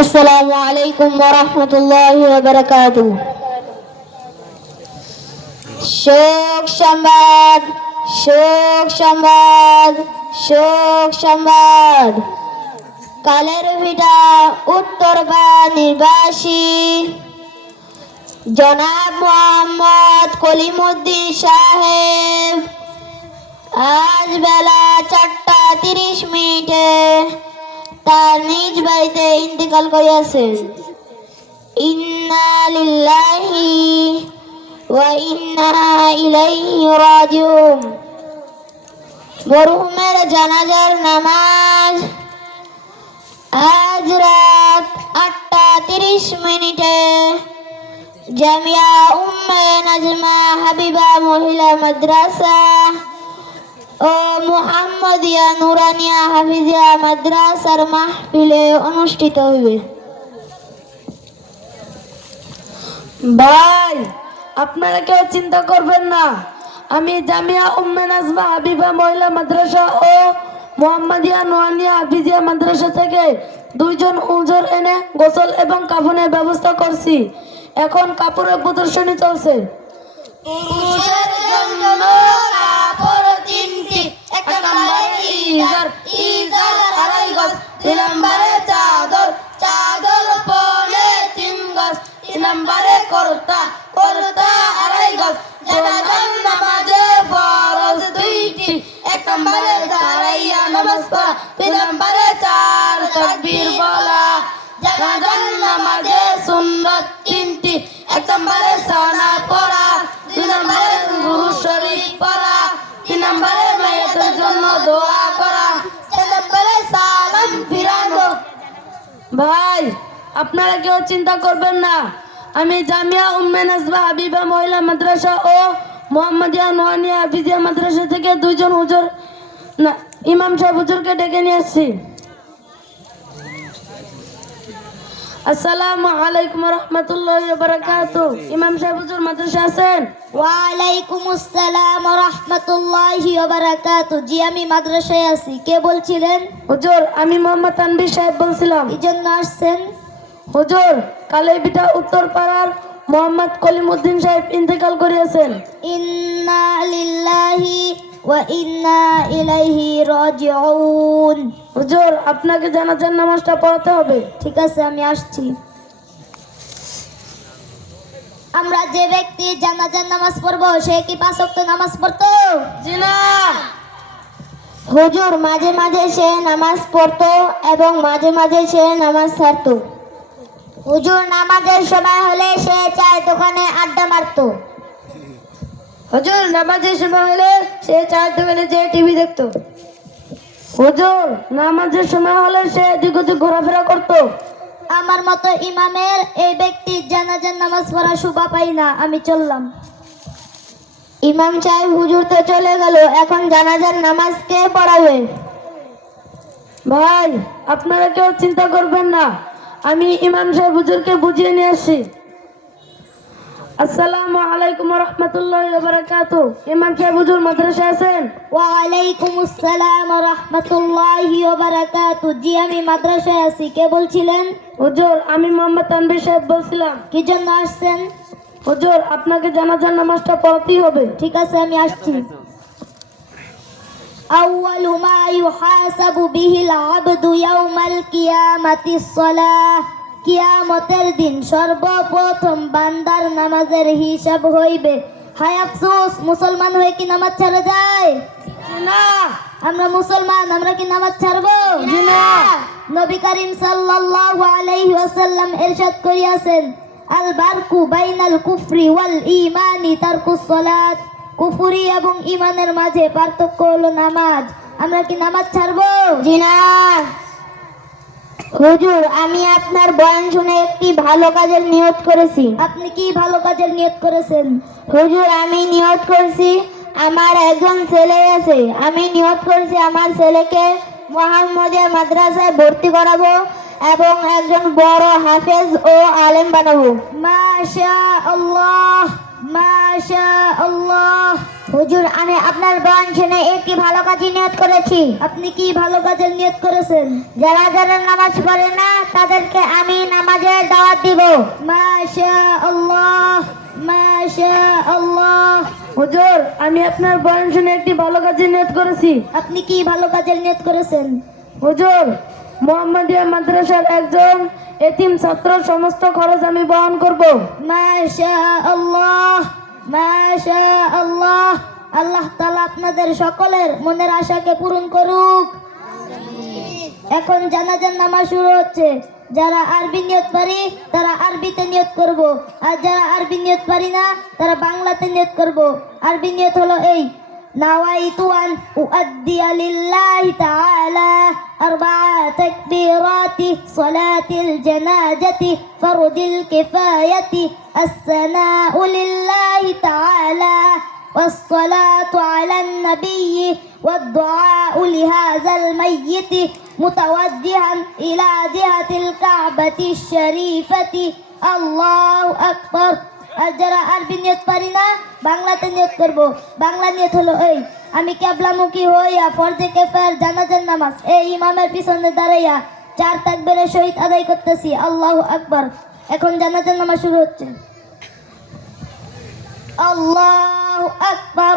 আসসালামু আলাইকুম ওয়া রাহমাতুল্লাহি ওয়া বারাকাতুহু। শোক সংবাদ শোক সংবাদ শোক সংবাদ। কালের ভিটা উত্তর বা নির্বাসী জনাব মোহাম্মদ কলিমুদ্দিন সাহেব। আজ বেলা চারটা তিরিশ মিনিটে তার নিজ বাড়িতে ইন্তেকাল করিয়াছেন ইন্না লিল্লাহি ওয়া ইন্না ইলাইহি রাজিউন। মরহুমের জানাজার নামাজ আজ রাত আটটা তিরিশ মিনিটে জামিয়া উম্মে নাজমা হাবিবা মহিলা মাদ্রাসা ও মুহাম্মদিয়া নুরানিয়া হাফিজিয়া মাদ্রাসার মাহফিলে অনুষ্ঠিত হইবে। ভাই আপনারা কেউ চিন্তা করবেন না। আমি জামিয়া উম্মে নাজমা হাবিবা মহিলা মাদ্রাসা ও মোহাম্মদিয়া নোয়ানিয়া হাফিজিয়া মাদ্রাসা থেকে দুইজন উজর এনে গোসল এবং কাফনের ব্যবস্থা করছি। এখন কাপড়ের প্রদর্শনী চলছে। পুরুষের জন্য কাপড় এক নম্বরে ইজার ইজার আড়াই গজ নম্বরে চাদর চাদর পরে তিন গজ নম্বরে কর্তা কর্তা আড়াই গজ দুইটি, এক নম্বরে দাঁড়াইয়া নামাজ নম্বরে চার তাকবীর বলা। জানাজার নামাজে সুন্নত তিনটি, এক নম্বরে সানা আপনারা কেউ চিন্তা করবেন না। আমি জামিয়া উম্মে নাজবা হাবিবা মহিলা মাদ্রাসা ও মোহাম্মদিয়া নোয়ানিয়া হাফিজিয়া মাদ্রাসা থেকে দুইজন হুজুর না ইমাম সাহেব হুজুরকে ডেকে নিয়ে আসছি। আসসালামু আলাইকুম রহমতুল্লাহ বারাকাত। ইমাম সাহেব হুজুর মাদ্রাসা আছেন? ওয়ালাইকুম আসসালাম রহমতুল্লাহি বারাকাতু। জি আমি মাদ্রাসায় আছি। কে বলছিলেন? হুজুর আমি মোহাম্মদ তানভীর সাহেব বলছিলাম। এই জন্য আসছেন? হুজুর কালেবিটা উত্তর পাড়ার মোহাম্মদ কলিমুদ্দিন সাহেব ইন্তেকাল করিয়াছেন। ইন্না লিল্লাহি ওয়া ইন্না ইলাইহি রাজিউন। হুজুর আপনাকে জানাজার নামাজটা পড়াতে হবে। ঠিক আছে আমি আসছি। আমরা যে ব্যক্তি জানাজার নামাজ পড়ব সে কি পাঁচ ওয়াক্ত নামাজ পড়তো? জি না। হুজুর মাঝে মাঝে সে নামাজ পড়তো এবং মাঝে মাঝে সে নামাজ ছাড়তো। হুজুর নামাজের সময় হলে সে চায়ের দোকানে আড্ডা মারতো। হুজুর নামাজের সময় হলে সে চায়ের দোকানে যেয়ে টিভি দেখতো। হুজুর নামাজের সময় হলে সে এদিক ওদিক ঘোরাফেরা করতো। আমার মতো ইমামের এই ব্যক্তির জানাজার নামাজ পড়া শোভা পাই না আমি চললাম। ইমাম সাহেব হুজুর তো চলে গেল এখন জানাজার নামাজ কে পড়াবে? ভাই আপনারা কেউ চিন্তা করবেন না। আমি ইমাম সাহেব হুজুরকে বুঝিয়ে নিয়ে আসছি আসসালামু আলাইকুম রহমতুল্লাহ বারাকাতু ইমাম সাহেব হুজুর মাদ্রাসা আছেন? ওয়ালাইকুম আসসালাম রহমতুল্লাহি বারাকাতু জি আমি মাদ্রাসায় আছি। কে বলছিলেন? হুজুর আমি মোহাম্মদ তানভীর সাহেব বলছিলাম। কি জন্য আসছেন? হুজুর আপনাকে জানাজার নামাজটা পড়াতেই হবে। ঠিক আছে আমি আসছি। أول ما يحاسب به العبد يوم القيامة الصلاة কিয়ামতের দিন সর্বপ্রথম বান্দার নামাজের হিসাব হইবে হায় আফসোস মুসলমান হয়ে কি নামাজ ছাড়া যায় না আমরা মুসলমান আমরা কি নামাজ ছাড়বো জি না। নবী করিম সাল্লাল্লাহু আলাইহি ওয়াসাল্লাম ইরশাদ করিয়াছেন আল বারকু বাইনাল কুফরি ওয়াল ঈমানি তারকুস সালাত কুফরি এবং ইমানের মাঝে পার্থক্য হলো নামাজ। আমরা কি নামাজ ছাড়বো? জি না। হুজুর আমি আপনার বয়ান শুনে একটি ভালো কাজের নিয়ত করেছি। আপনি কি ভালো কাজের নিয়ত করেছেন? হুজুর আমি নিয়ত করেছি আমার একজন ছেলে আছে। আমি নিয়ত করেছি আমার ছেলেকে মোহাম্মদিয়া মাদ্রাসায় ভর্তি করাবো এবং একজন বড় হাফেজ ও আলেম বানাবো। মাশা আল্লাহ মাশা আল্লাহ হুজুর আমি আপনার বয়ান শুনে একটি ভালো কাজে নিয়ত করেছি। আপনি কি ভালো কাজের নিয়ত করেছেন? যারা যারা নামাজ পড়ে না তাদেরকে আমি নামাজের দাওয়াত দিব। মাশা আল্লাহ মাশা আল্লাহ হুজুর আমি আপনার বয়ান শুনে একটি ভালো কাজে নিয়ত করেছি। আপনি কি ভালো কাজের নিয়ত করেছেন? হুজুর মোহাম্মদিয়া মাদ্রাসার একজন এতিম ছাত্র সমস্ত খরচ আমি বহন করব। আল্লাহ আল্লাহ আল্লাহ তাআলা আপনাদের সকলের মনের আশাকে পূরণ করুক। এখন জানাজার নামাজ শুরু হচ্ছে। যারা আরবি নিয়ত পারি তারা আরবিতে নিয়ত করব। আর যারা আরবি নিয়ত পারি না তারা বাংলাতে নিয়ত করব। আরবি নিয়ত হলো এই نويت أن أؤدي لله تعالى أربع تكبيرات صلاة الجنازة فرض الكفاية الثناء لله تعالى والصلاة على النبي والدعاء لهذا الميت متوجها إلى جهة الكعبة الشريفة. الله أكبر. আর যারা আরবি নিয়ত পারি না, বাংলাতে নিয়ত করব। বাংলা নিয়ত হলো এই, আমি কেবলামুখী হইয়া ফরজে কেফার জানাজার নামাজ, এই ইমামের পিছনে দাঁড়াইয়া চার তাকবেরে শহীদ আদায় করতেছি। আল্লাহ আকবর। এখন জানাজার নামাজ শুরু হচ্ছে। আল্লাহ আকবার।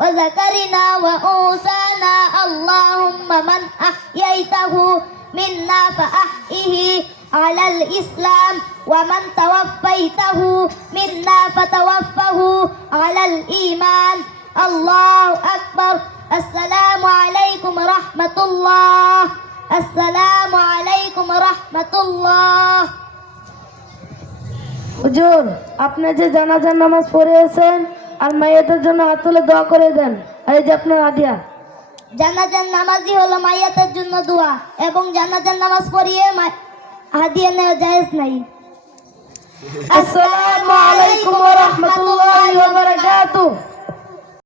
وذكرنا وأنثانا اللهم من أحييته منا فأحيه على الإسلام ومن توفيته منا فتوفه على الإيمان الله أكبر السلام عليكم ورحمة الله السلام عليكم ورحمة الله হুজুর আপনি যে জানাজার নামাজ পড়িয়েছেন আর মাইয়াতের জন্য আসলে দোয়া করে দেন। এই যে আপনার আদিয়া। জানাজার নামাজই হলো মাইয়াতের জন্য দোয়া এবং জানাজার নামাজ পড়িয়ে আদিয়া নেওয়া জায়েজ নাই। আসসালামু আলাইকুম ওয়া রাহমাতুল্লাহি ওয়া বারাকাতুহু।